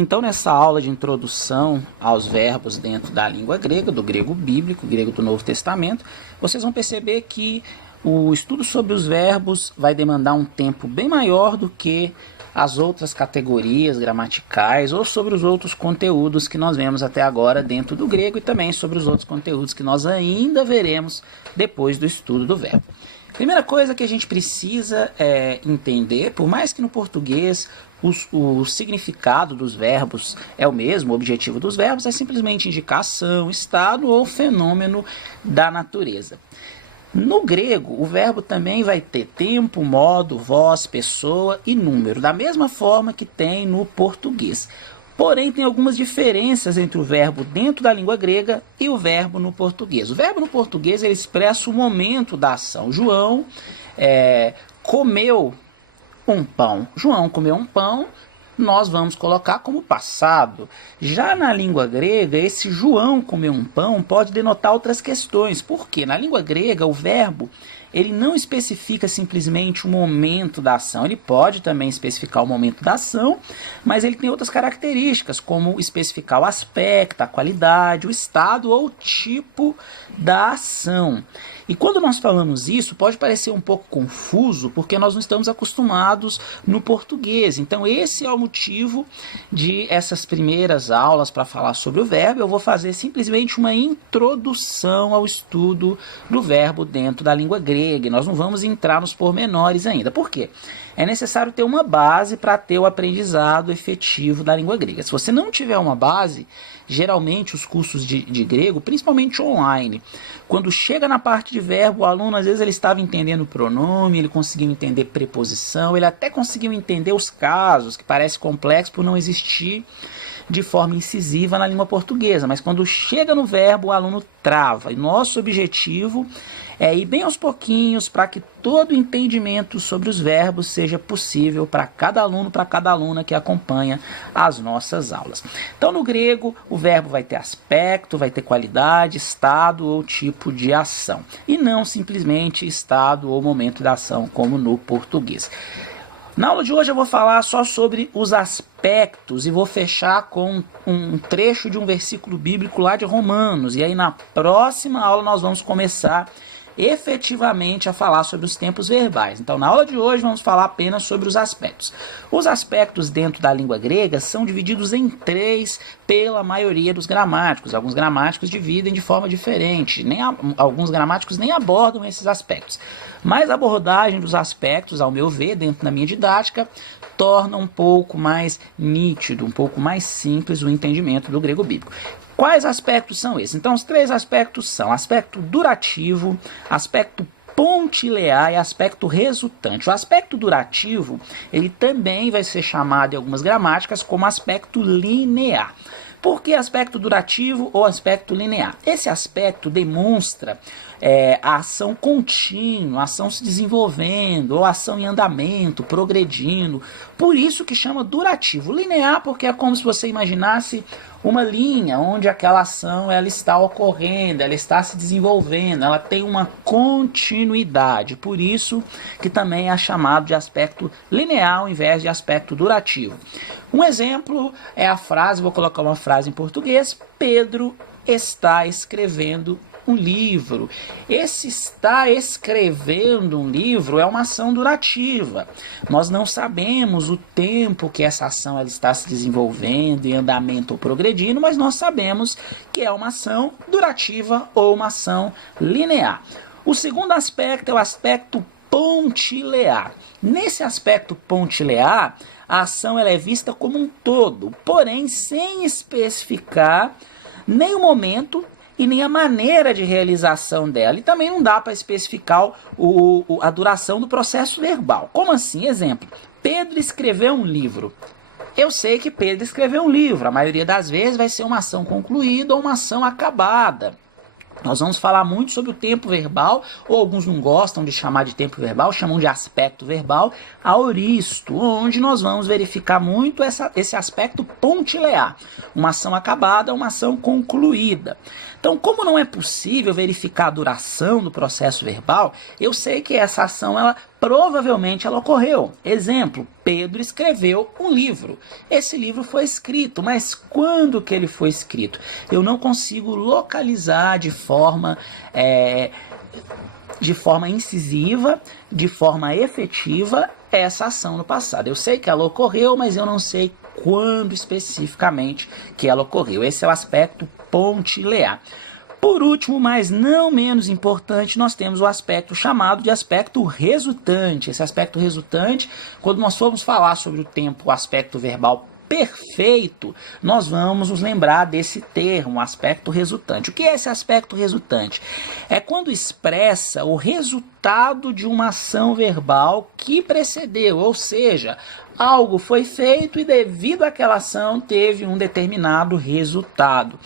Então, nessa aula de introdução aos verbos dentro da língua grega, do grego bíblico, grego do Novo Testamento, vocês vão perceber que o estudo sobre os verbos vai demandar um tempo bem maior do que as outras categorias gramaticais ou sobre os outros conteúdos que nós vemos até agora dentro do grego e também sobre os outros conteúdos que nós ainda veremos depois do estudo do verbo. Primeira coisa que a gente precisa entender, por mais que no português o significado dos verbos é o mesmo, o objetivo dos verbos é simplesmente indicação, estado ou fenômeno da natureza. No grego, o verbo também vai ter tempo, modo, voz, pessoa e número, da mesma forma que tem no português. Porém, tem algumas diferenças entre o verbo dentro da língua grega e o verbo no português. O verbo no português ele expressa o momento da ação. João comeu um pão. João comeu um pão, nós vamos colocar como passado. Já na língua grega, esse João comeu um pão pode denotar outras questões. Por quê? Na língua grega, o verbo ele não especifica simplesmente o momento da ação. Ele pode também especificar o momento da ação, mas ele tem outras características, como especificar o aspecto, a qualidade, o estado ou o tipo da ação. E quando nós falamos isso, pode parecer um pouco confuso, porque nós não estamos acostumados no português. Então esse é o motivo de essas primeiras aulas para falar sobre o verbo. Eu vou fazer simplesmente uma introdução ao estudo do verbo dentro da língua grega. E nós não vamos entrar nos pormenores ainda. Por quê? É necessário ter uma base para ter o aprendizado efetivo da língua grega. Se você não tiver uma base, geralmente os cursos de grego, principalmente online, quando chega na parte de verbo, o aluno às vezes ele estava entendendo o pronome, ele conseguiu entender preposição, ele até conseguiu entender os casos, que parece complexo por não existir de forma incisiva na língua portuguesa, mas quando chega no verbo, o aluno trava. E nosso objetivo é ir bem aos pouquinhos para que todo o entendimento sobre os verbos seja possível para cada aluno, para cada aluna que acompanha as nossas aulas. Então, no grego, o verbo vai ter aspecto, vai ter qualidade, estado ou tipo de ação, e não simplesmente estado ou momento da ação, como no português. Na aula de hoje eu vou falar só sobre os aspectos e vou fechar com um trecho de um versículo bíblico lá de Romanos. E aí na próxima aula nós vamos começar efetivamente a falar sobre os tempos verbais. Então, na aula de hoje, vamos falar apenas sobre os aspectos. Os aspectos dentro da língua grega são divididos em 3 pela maioria dos gramáticos. Alguns gramáticos dividem de forma diferente. Alguns gramáticos nem abordam esses aspectos. Mas a abordagem dos aspectos, ao meu ver, dentro da minha didática, torna um pouco mais nítido, um pouco mais simples o entendimento do grego bíblico. Quais aspectos são esses? Então, os 3 aspectos são aspecto durativo, aspecto pontilear e aspecto resultante. O aspecto durativo, ele também vai ser chamado em algumas gramáticas como aspecto linear. Por que aspecto durativo ou aspecto linear? Esse aspecto demonstra a ação contínua, a ação se desenvolvendo, ou ação em andamento, progredindo. Por isso que chama durativo. Linear porque é como se você imaginasse uma linha onde aquela ação ela está ocorrendo, ela está se desenvolvendo, ela tem uma continuidade. Por isso que também é chamado de aspecto linear ao invés de aspecto durativo. Um exemplo é a frase, vou colocar uma frase em português: Pedro está escrevendo um livro. Esse está escrevendo um livro é uma ação durativa. Nós não sabemos o tempo que essa ação ela está se desenvolvendo, em andamento ou progredindo, mas nós sabemos que é uma ação durativa ou uma ação linear. O segundo aspecto é o aspecto pontilear. Nesse aspecto pontilear, a ação ela é vista como um todo, porém sem especificar nem o momento e nem a maneira de realização dela. E também não dá para especificar a duração do processo verbal. Como assim? Exemplo, Pedro escreveu um livro. Eu sei que Pedro escreveu um livro. A maioria das vezes vai ser uma ação concluída ou uma ação acabada. Nós vamos falar muito sobre o tempo verbal, ou alguns não gostam de chamar de tempo verbal, chamam de aspecto verbal, aoristo, onde nós vamos verificar muito esse aspecto pontilear, uma ação acabada, uma ação concluída. Então, como não é possível verificar a duração do processo verbal, eu sei que essa ação ela provavelmente ela ocorreu. Exemplo, Pedro escreveu um livro. Esse livro foi escrito, mas quando que ele foi escrito? Eu não consigo localizar de forma incisiva, de forma efetiva, essa ação no passado. Eu sei que ela ocorreu, mas eu não sei quando especificamente que ela ocorreu. Esse é o aspecto pontilear. Por último, mas não menos importante, nós temos o aspecto chamado de aspecto resultante. Esse aspecto resultante, quando nós formos falar sobre o tempo, o aspecto verbal perfeito, nós vamos nos lembrar desse termo, aspecto resultante. O que é esse aspecto resultante? É quando expressa o resultado de uma ação verbal que precedeu, ou seja, algo foi feito e devido àquela ação teve um determinado resultado.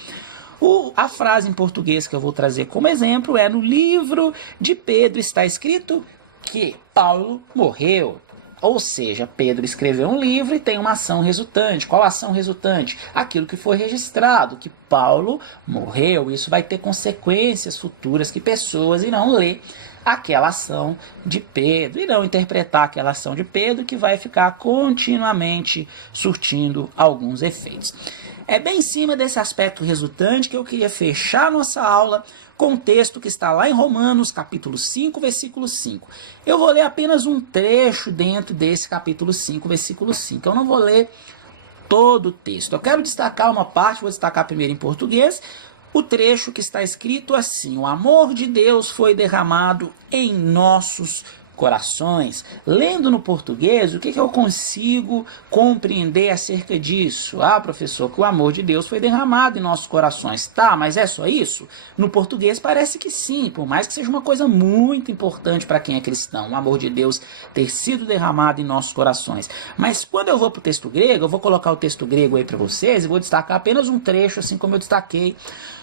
A frase em português que eu vou trazer como exemplo é: no livro de Pedro está escrito que Paulo morreu. Ou seja, Pedro escreveu um livro e tem uma ação resultante. Qual a ação resultante? Aquilo que foi registrado, que Paulo morreu. Isso vai ter consequências futuras que pessoas irão ler aquela ação de Pedro, irão interpretar aquela ação de Pedro, que vai ficar continuamente surtindo alguns efeitos. É bem em cima desse aspecto resultante que eu queria fechar nossa aula com o texto que está lá em Romanos, capítulo 5, versículo 5. Eu vou ler apenas um trecho dentro desse capítulo 5, versículo 5. Eu não vou ler todo o texto. Eu quero destacar uma parte, vou destacar primeiro em português, o trecho que está escrito assim: o amor de Deus foi derramado em nossos corações. Lendo no português, o que eu consigo compreender acerca disso? Ah, professor, que o amor de Deus foi derramado em nossos corações. Tá, mas é só isso? No português parece que sim, por mais que seja uma coisa muito importante para quem é cristão, o amor de Deus ter sido derramado em nossos corações. Mas quando eu vou para o texto grego, eu vou colocar o texto grego aí para vocês e vou destacar apenas um trecho, assim como eu destaquei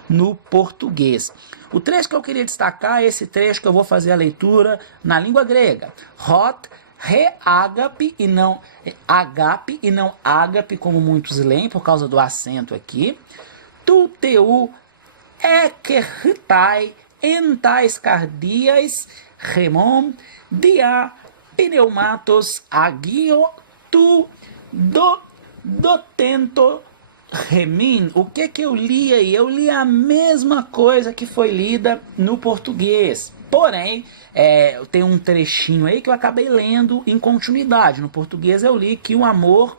no português. O trecho que eu queria destacar é esse trecho que eu vou fazer a leitura na língua grega. Hot, re ágape e não ágape, como muitos leem por causa do acento aqui. Tu teu ekertai entais cardias remon dia pneumatos agio tu dotento remin. O que eu li aí? Eu li a mesma coisa que foi lida no português. Porém, tem um trechinho aí que eu acabei lendo em continuidade. No português eu li que o amor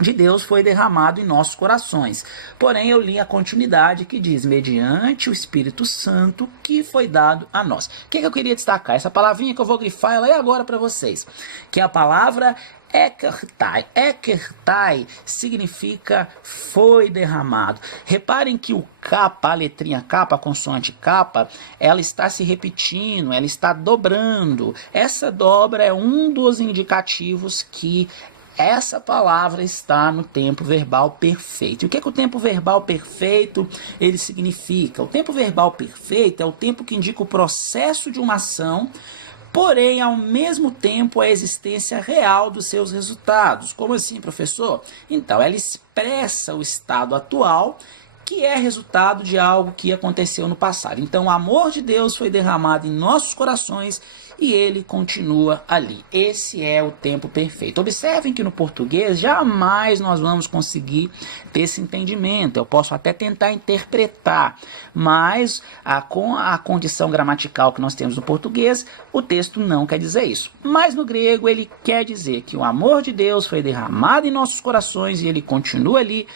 de Deus foi derramado em nossos corações. Porém, eu li a continuidade que diz: mediante o Espírito Santo que foi dado a nós. O que eu queria destacar? Essa palavrinha que eu vou grifar ela é agora para vocês. Que é a palavra ekertai. Ekertai significa foi derramado. Reparem que o capa, a letrinha capa, a consoante capa, ela está se repetindo, ela está dobrando. Essa dobra é um dos indicativos que essa palavra está no tempo verbal perfeito. E o que o tempo verbal perfeito ele significa? O tempo verbal perfeito é o tempo que indica o processo de uma ação, porém, ao mesmo tempo, a existência real dos seus resultados. Como assim, professor? Então, ela expressa o estado atual, que é resultado de algo que aconteceu no passado. Então, o amor de Deus foi derramado em nossos corações e ele continua ali. Esse é o tempo perfeito. Observem que no português jamais nós vamos conseguir ter esse entendimento. Eu posso até tentar interpretar, mas com a condição gramatical que nós temos no português, o texto não quer dizer isso. Mas no grego ele quer dizer que o amor de Deus foi derramado em nossos corações e ele continua ali,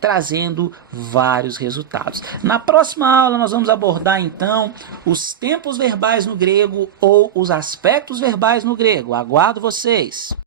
trazendo vários resultados. Na próxima aula nós vamos abordar então os tempos verbais no grego ou os aspectos verbais no grego. Aguardo vocês!